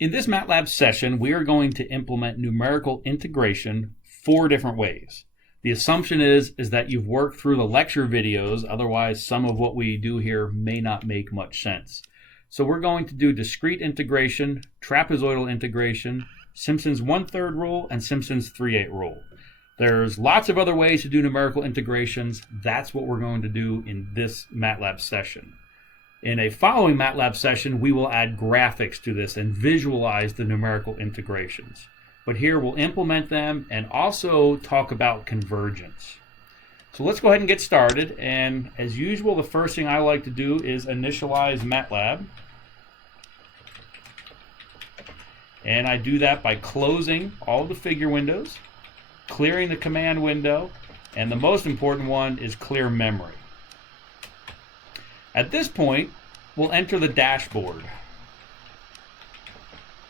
In this MATLAB session, we are going to implement numerical integration 4 different ways. The assumption is that you've worked through the lecture videos, otherwise some of what we do here may not make much sense. So we're going to do discrete integration, trapezoidal integration, Simpson's 1/3 rule, and Simpson's 3/8 rule. There's lots of other ways to do numerical integrations. That's what we're going to do in this MATLAB session. In a following MATLAB session, we will add graphics to this and visualize the numerical integrations. But here we'll implement them and also talk about convergence. So let's go ahead and get started. And as usual, the first thing I like to do is initialize Matlab. And I do that by closing all the figure windows, clearing the command window, and the most important one is clear memory. At this point, we'll enter the dashboard.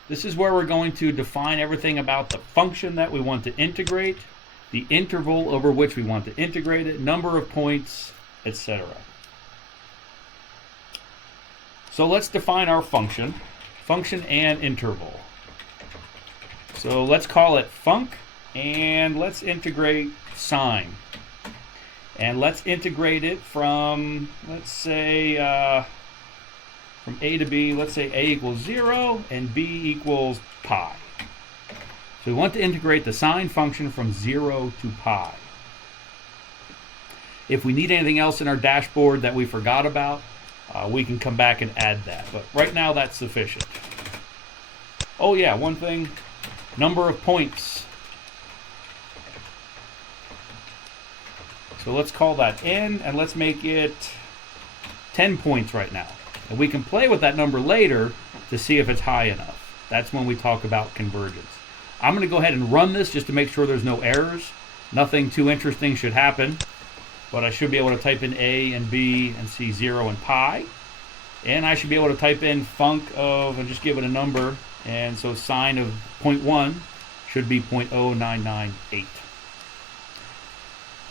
This is where we're going to define everything about the function that we want to integrate, the interval over which we want to integrate it, number of points, etc. So let's define our function and interval. So let's call it func, and let's integrate sine. And let's integrate it from, let's say, from a to b. Let's say a equals 0 and b equals pi. So we want to integrate the sine function from 0 to pi. If we need anything else in our dashboard that we forgot about, we can come back and add that. But right now, that's sufficient. Oh yeah, one thing, number of points. So let's call that n, and let's make it 10 points right now. And we can play with that number later to see if it's high enough. That's when we talk about convergence. I'm going to go ahead and run this just to make sure there's no errors. Nothing too interesting should happen. But I should be able to type in a and b and see 0 and pi. And I should be able to type in func of, and just give it a number. And so sine of 0.1 should be 0.0998.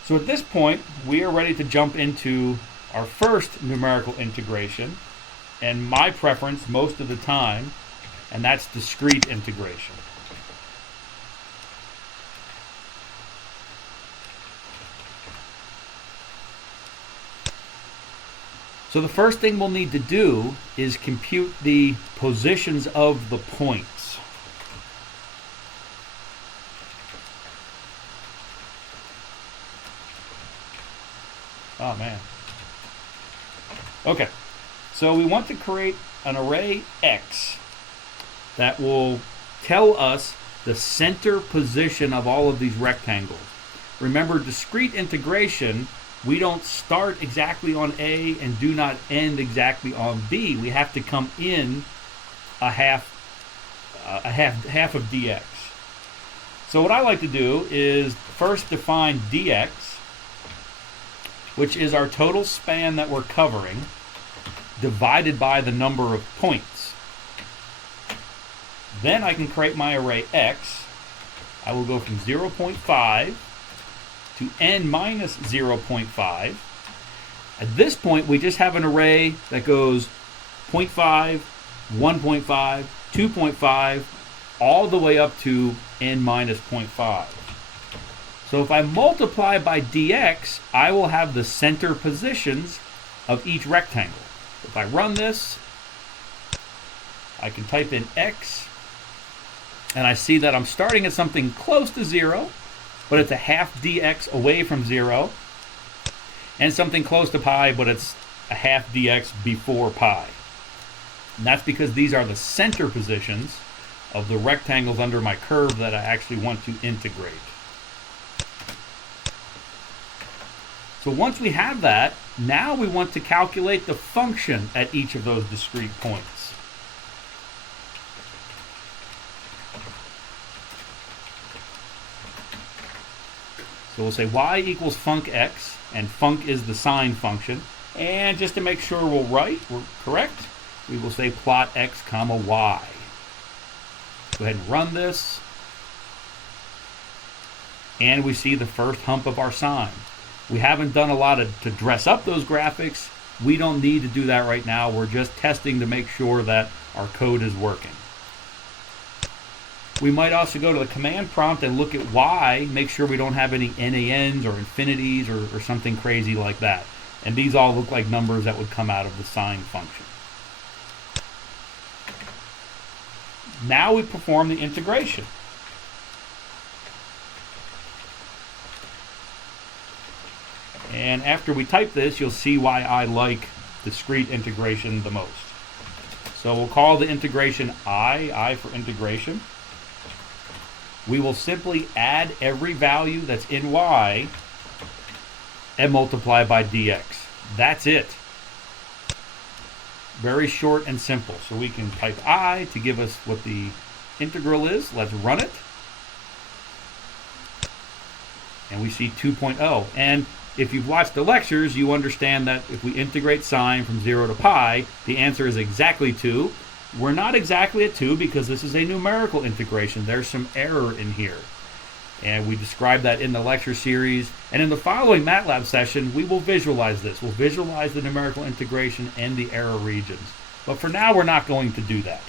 So at this point, we are ready to jump into our first numerical integration, and my preference most of the time, and that's discrete integration. So the first thing we'll need to do is compute the positions of the points. Oh man. Okay, so we want to create an array X that will tell us the center position of all of these rectangles. Remember, discrete integration, we don't start exactly on A and do not end exactly on B. We have to come in a half of dx. So what I like to do is first define dx, which is our total span that we're covering, divided by the number of points. Then I can create my array X. I will go from 0.5 to n minus 0.5. At this point, we just have an array that goes 0.5, 1.5, 2.5, all the way up to n minus 0.5. So if I multiply by dx, I will have the center positions of each rectangle. If I run this, I can type in x, and I see that I'm starting at something close to 0, but it's a half dx away from 0, and something close to pi, but it's a half dx before pi. And that's because these are the center positions of the rectangles under my curve that I actually want to integrate. So once we have that, now we want to calculate the function at each of those discrete points. So we'll say y equals func x, and func is the sine function. And just to make sure we're correct, we will say plot x comma y. Go ahead and run this. And we see the first hump of our sine. We haven't done a lot to dress up those graphics. We don't need to do that right now. We're just testing to make sure that our code is working. We might also go to the command prompt and look at y, make sure we don't have any NaNs or infinities or something crazy like that. And these all look like numbers that would come out of the sine function. Now we perform the integration. And after we type this, you'll see why I like discrete integration the most. So we'll call the integration I for integration. We will simply add every value that's in y and multiply by dx. That's it. Very short and simple. So we can type I to give us what the integral is. Let's run it. And we see 2.0. And if you've watched the lectures, you understand that if we integrate sine from 0 to pi, the answer is exactly 2. We're not exactly at 2 because this is a numerical integration. There's some error in here. And we describe that in the lecture series. And in the following MATLAB session, we will visualize this. We'll visualize the numerical integration and the error regions. But for now, we're not going to do that.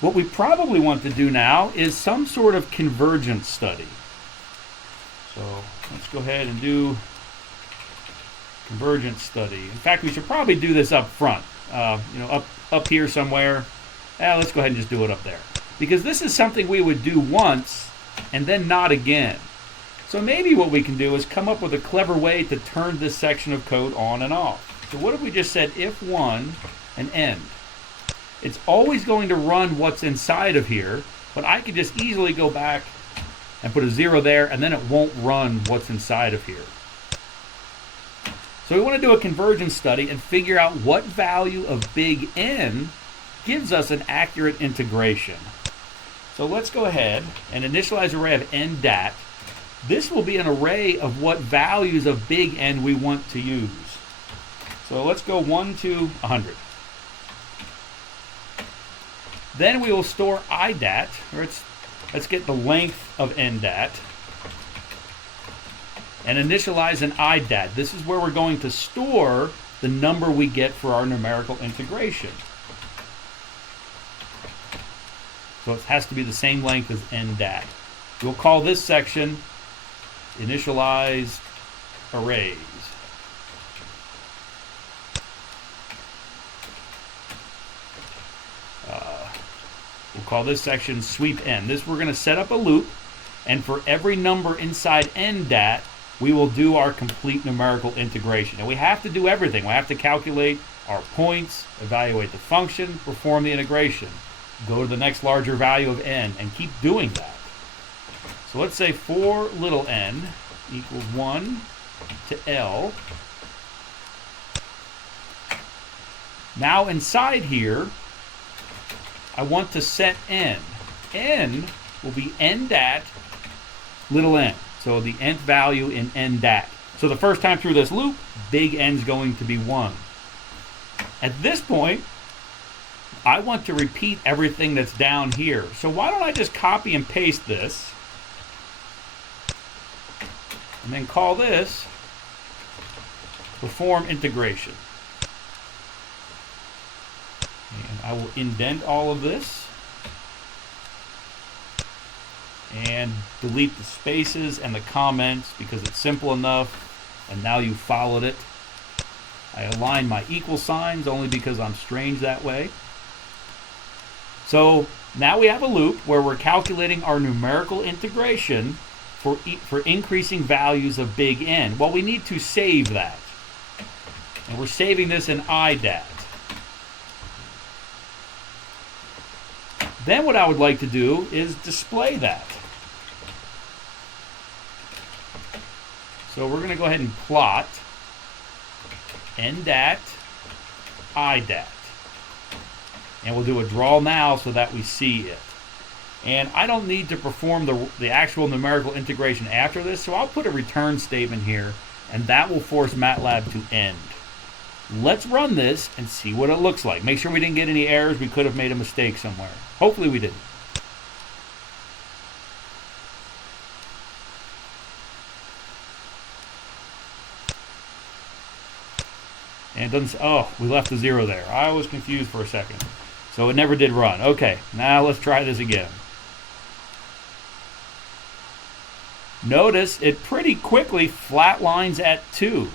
What we probably want to do now is some sort of convergence study. So let's go ahead and do convergence study. In fact, we should probably do this up front. Up here somewhere. Let's go ahead and just do it up there. Because this is something we would do once and then not again. So maybe what we can do is come up with a clever way to turn this section of code on and off. So what if we just said if one and end? It's always going to run what's inside of here, but I could just easily go back and put a 0 there, and then it won't run what's inside of here. So we want to do a convergence study and figure out what value of big N gives us an accurate integration. So let's go ahead and initialize array of n dat. This will be an array of what values of big N we want to use. So let's go 1 to 100. Then we will store idat, or let's get the length of n dat, and initialize an idat. This is where we're going to store the number we get for our numerical integration. So it has to be the same length as n dat. We'll call this section initialize arrays. We'll call this section sweep n. This we're going to set up a loop, and for every number inside n dat, we will do our complete numerical integration. And we have to do everything. We have to calculate our points, evaluate the function, perform the integration, go to the next larger value of n, and keep doing that. So let's say for little n equals 1 to L. Now inside here, I want to set n. N will be n dat little n. So the nth value in n dat. So the first time through this loop, big N is going to be 1. At this point, I want to repeat everything that's down here. So why don't I just copy and paste this, and then call this perform integration. And I will indent all of this and delete the spaces and the comments because it's simple enough, and now you followed it. I align my equal signs only because I'm strange that way. So now we have a loop where we're calculating our numerical integration for increasing values of big N. Well, we need to save that. And we're saving this in idat. Then what I would like to do is display that. So we're going to go ahead and plot n dat, idat. And we'll do a draw now so that we see it. And I don't need to perform the actual numerical integration after this, so I'll put a return statement here, and that will force MATLAB to end. Let's run this and see what it looks like. Make sure we didn't get any errors. We could have made a mistake somewhere. Hopefully we didn't. And it doesn't, oh, we left the 0 there. I was confused for a second. So it never did run. Okay, now let's try this again. Notice it pretty quickly flatlines at 2.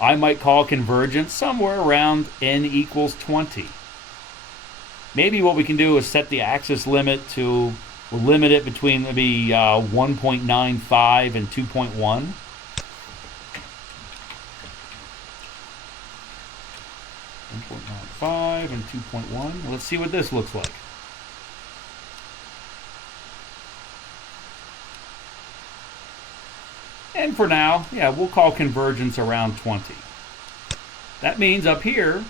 I might call convergence somewhere around n equals 20. Maybe what we can do is set the axis limit to, we'll limit it between maybe 1.95 and 2.1. And 2.1. Let's see what this looks like. And for now, yeah, we'll call convergence around 20. That means up here,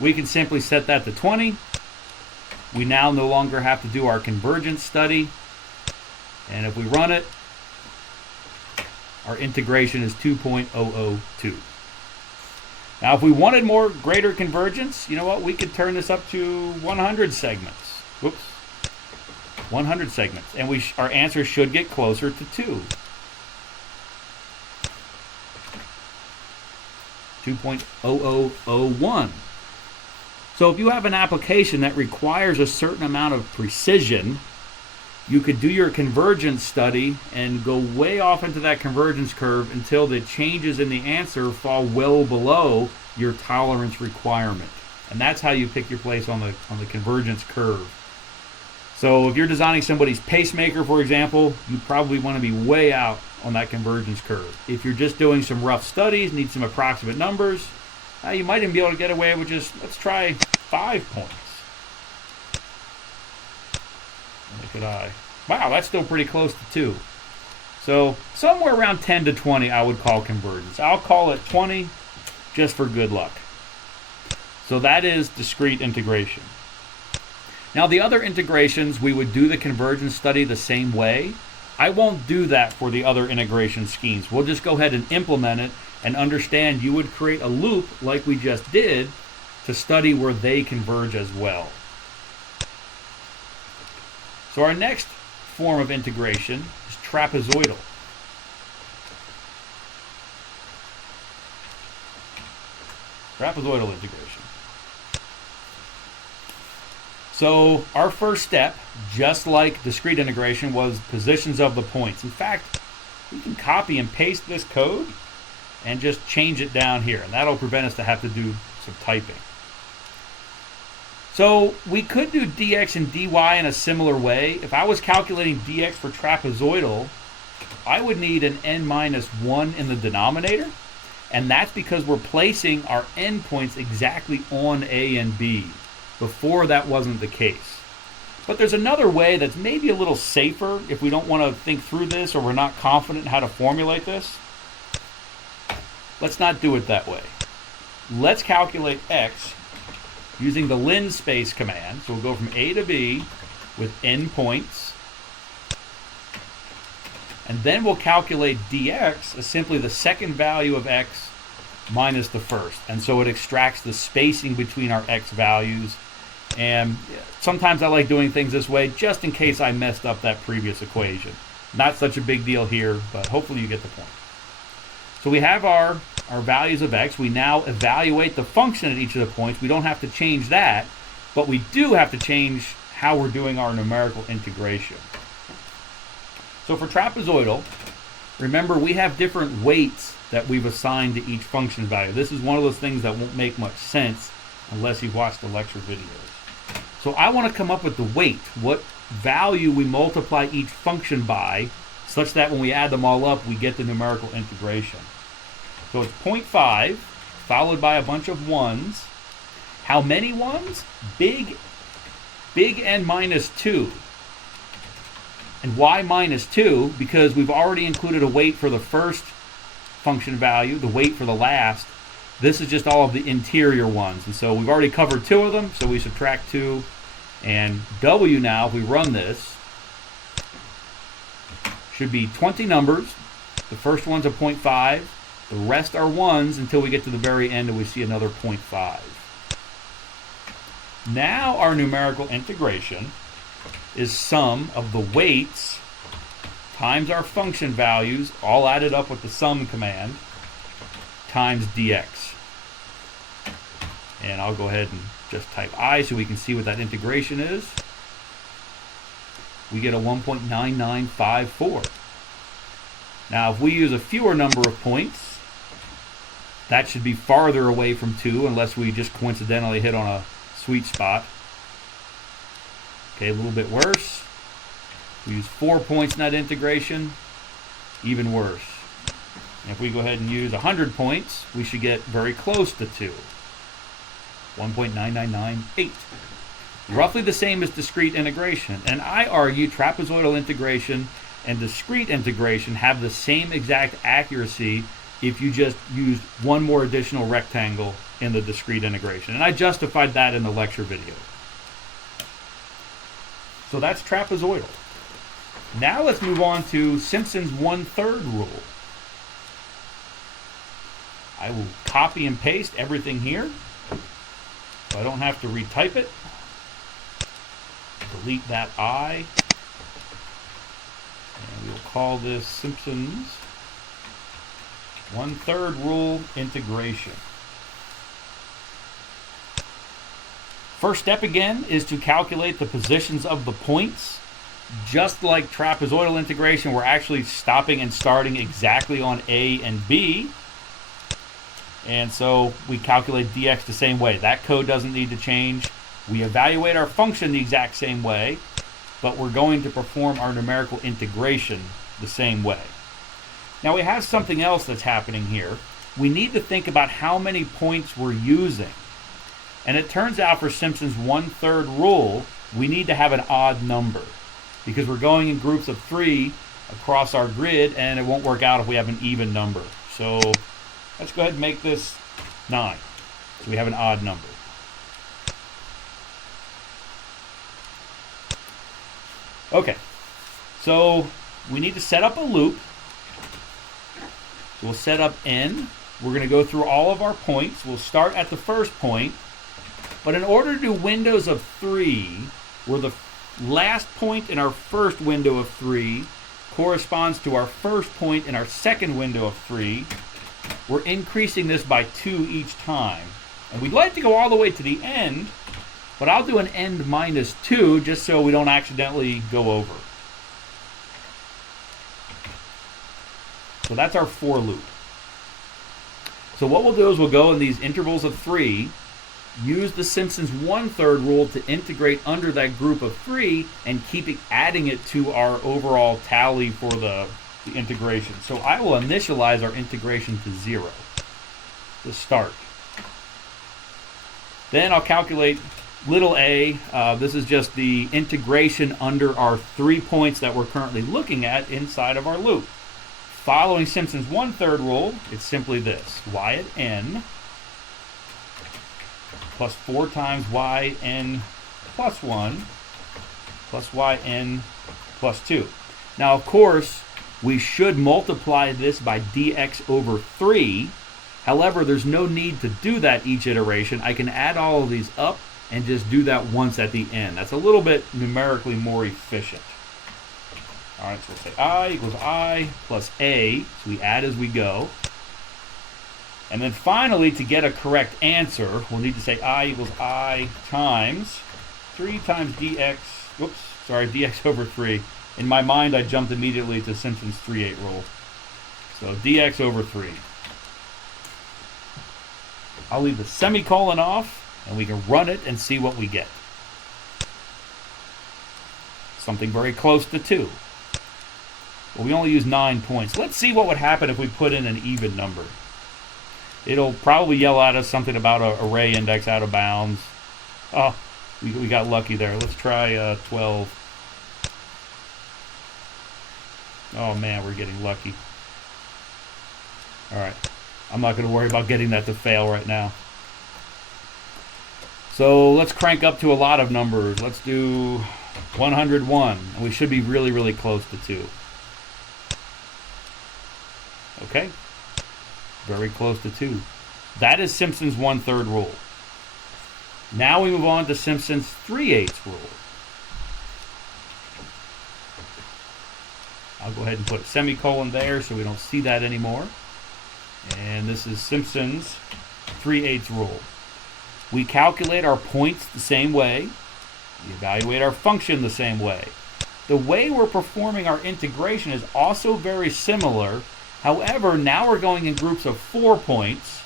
we can simply set that to 20. We now no longer have to do our convergence study. And if we run it, our integration is 2.002. Now, if we wanted more greater convergence, you know what? We could turn this up to 100 segments. Whoops. 100 segments. And our answer should get closer to 2. 2.0001. So if you have an application that requires a certain amount of precision, you could do your convergence study and go way off into that convergence curve until the changes in the answer fall well below your tolerance requirement. And that's how you pick your place on the convergence curve. So if you're designing somebody's pacemaker, for example, you probably want to be way out on that convergence curve. If you're just doing some rough studies, need some approximate numbers, you might even be able to get away with just, let's try 5 points. Look at I. Wow, that's still pretty close to 2. So somewhere around 10 to 20 I would call convergence. I'll call it 20 just for good luck. So that is discrete integration. Now the other integrations, we would do the convergence study the same way. I won't do that for the other integration schemes. We'll just go ahead and implement it and understand you would create a loop like we just did to study where they converge as well. So our next form of integration is trapezoidal. Trapezoidal integration. So our first step, just like discrete integration, was positions of the points. In fact, we can copy and paste this code and just change it down here, and that'll prevent us to have to do some typing. So we could do dx and dy in a similar way. If I was calculating dx for trapezoidal, I would need an n-1 in the denominator, and that's because we're placing our endpoints exactly on A and B. Before, that wasn't the case. But there's another way that's maybe a little safer if we don't want to think through this or we're not confident in how to formulate this. Let's not do it that way. Let's calculate x using the linspace command. So we'll go from A to B with n points. And then we'll calculate dx as simply the second value of x minus the first. And so it extracts the spacing between our x values. And sometimes I like doing things this way just in case I messed up that previous equation. Not such a big deal here, but hopefully you get the point. So we have our values of x. We now evaluate the function at each of the points. We don't have to change that, but we do have to change how we're doing our numerical integration. So for trapezoidal, remember we have different weights that we've assigned to each function value. This is one of those things that won't make much sense unless you've watched the lecture videos. So I want to come up with the weight, what value we multiply each function by, such that when we add them all up, we get the numerical integration. So it's 0.5 followed by a bunch of 1s. How many 1s? Big N minus 2. And why minus 2? Because we've already included a weight for the first function value, the weight for the last. This is just all of the interior ones. And so we've already covered 2 of them, so we subtract 2. And W now, if we run this, should be 20 numbers. The first one's a 0.5. The rest are 1s until we get to the very end and we see another 0.5. Now our numerical integration is sum of the weights times our function values, all added up with the sum command, times dx. And I'll go ahead and just type I so we can see what that integration is. We get a 1.9954. Now, if we use a fewer number of points, that should be farther away from 2 unless we just coincidentally hit on a sweet spot. Okay, a little bit worse. We use 4 points in that integration, even worse. And if we go ahead and use 100 points, we should get very close to 2. 1.9998. Roughly the same as discrete integration. And I argue trapezoidal integration and discrete integration have the same exact accuracy if you just used one more additional rectangle in the discrete integration. And I justified that in the lecture video. So that's trapezoidal. Now let's move on to Simpson's 1/3 rule. I will copy and paste everything here so I don't have to retype it. Delete that I. And we'll call this Simpsons 1/3 rule integration. First step again is to calculate the positions of the points. Just like trapezoidal integration, we're actually stopping and starting exactly on A and B. And so we calculate dx the same way. That code doesn't need to change. We evaluate our function the exact same way, but we're going to perform our numerical integration the same way. Now we have something else that's happening here. We need to think about how many points we're using. And it turns out for Simpson's 1/3 rule, we need to have an odd number because we're going in groups of 3 across our grid, and it won't work out if we have an even number. So let's go ahead and make this 9. So we have an odd number. Okay, so we need to set up a loop. So we'll set up n. We're going to go through all of our points. We'll start at the first point. But in order to do windows of 3, where the last point in our first window of 3 corresponds to our first point in our second window of 3, we're increasing this by 2 each time. And we'd like to go all the way to the end, but I'll do an end minus 2 just so we don't accidentally go over. So that's our for loop. So what we'll do is we'll go in these intervals of 3, use the Simpsons 1/3 rule to integrate under that group of 3 and keep adding it to our overall tally for the integration. So I will initialize our integration to 0 to start. Then I'll calculate little a. This is just the integration under our 3 points that we're currently looking at inside of our loop. Following Simpson's 1/3 rule, it's simply this: y at n plus 4 times yn plus 1 plus yn plus 2. Now, of course, we should multiply this by dx over 3. However, there's no need to do that each iteration. I can add all of these up and just do that once at the end. That's a little bit numerically more efficient. All right, so we'll say I equals I plus a. So we add as we go. And then finally, to get a correct answer, we'll need to say I equals I times 3 times dx, dx over 3. In my mind, I jumped immediately to Simpson's 3/8 rule. So dx over 3. I'll leave the semicolon off, and we can run it and see what we get. Something very close to 2. Well, we only use 9 points. Let's see what would happen if we put in an even number. It'll probably yell at us something about an array index out of bounds. Oh, we got lucky there. Let's try 12. Oh man, we're getting lucky. All right, I'm not going to worry about getting that to fail right now. So let's crank up to a lot of numbers. Let's do 101, and we should be really, really close to 2. Okay. Very close to 2. That is Simpson's 1/3 rule. Now we move on to Simpson's 3/8 rule. I'll go ahead and put a semicolon there so we don't see that anymore. And this is Simpson's 3/8 rule. We calculate our points the same way. We evaluate our function the same way. The way we're performing our integration is also very similar. However, now we're going in groups of 4 points,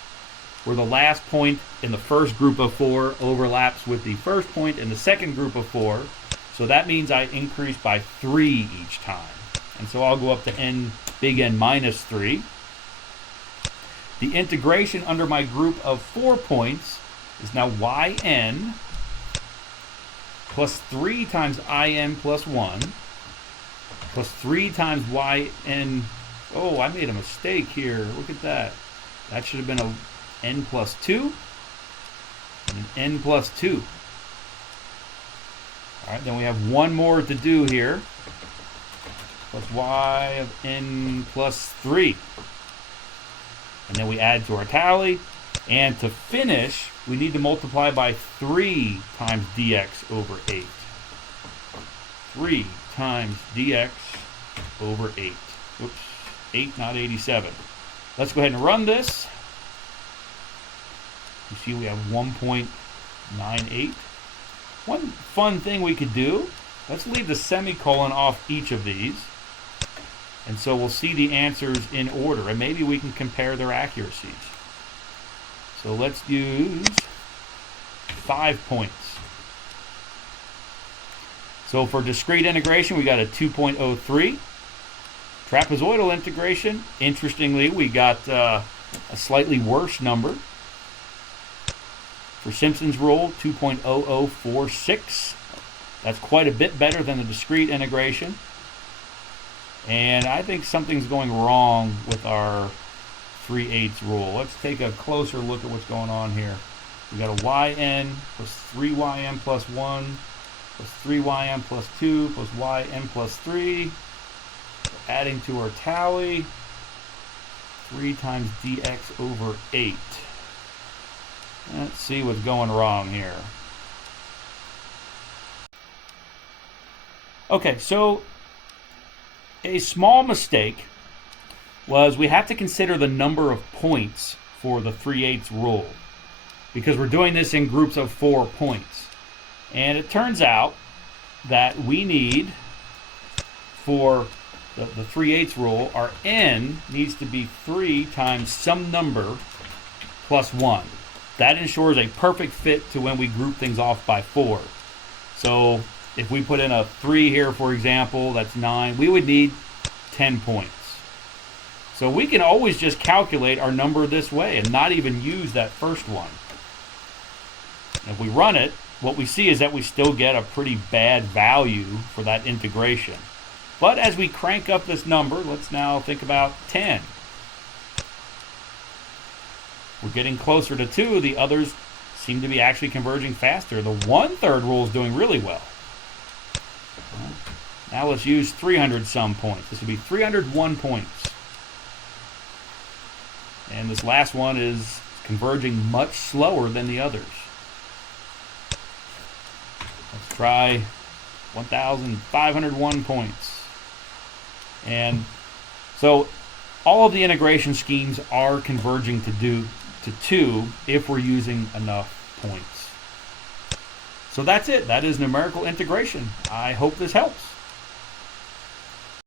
where the last point in the first group of 4 overlaps with the first point in the second group of 4. So that means I increase by 3 each time. And so I'll go up to n, big N minus 3. The integration under my group of 4 points is now yn plus 3 times in plus 1 plus 3 times yn. Oh, I made a mistake here. Look at that. That should have been a n plus 2 and an n plus 2. All right, then we have one more to do here. Plus y of n plus 3. And then we add to our tally. And to finish, we need to multiply by 3 times dx over 8. 3 times dx over 8. Oops, 8, not 87. Let's go ahead and run this. You see we have 1.98. One fun thing we could do, let's leave the semicolon off each of these. And so we'll see the answers in order, and maybe we can compare their accuracies. So let's use 5 points. So for discrete integration, we got a 2.03. Trapezoidal integration, interestingly, we got a slightly worse number. For Simpson's rule, 2.0046. That's quite a bit better than the discrete integration. And I think something's going wrong with our 3/8 rule. Let's take a closer look at what's going on here. We got a yn plus 3yn plus 1 plus 3yn plus 2 plus yn plus 3. Adding to our tally, 3 times dx over 8. Let's see what's going wrong here. Okay, so a small mistake was we have to consider the number of points for the 3/8 rule, because we're doing this in groups of 4 points. And it turns out that we need, for the 3/8 rule, our n needs to be 3 times some number plus 1. That ensures a perfect fit to when we group things off by 4. So if we put in a 3 here, for example, that's 9, we would need 10 points. So we can always just calculate our number this way and not even use that first one. If we run it, what we see is that we still get a pretty bad value for that integration. But as we crank up this number, let's now think about 10. We're getting closer to 2. The others seem to be actually converging faster. The 1/3 rule is doing really well. Now let's use 300 some points. This would be 301 points. And this last one is converging much slower than the others. Let's try 1,501 points. And so all of the integration schemes are converging to 2 if we're using enough points. So that's it. That is numerical integration. I hope this helps.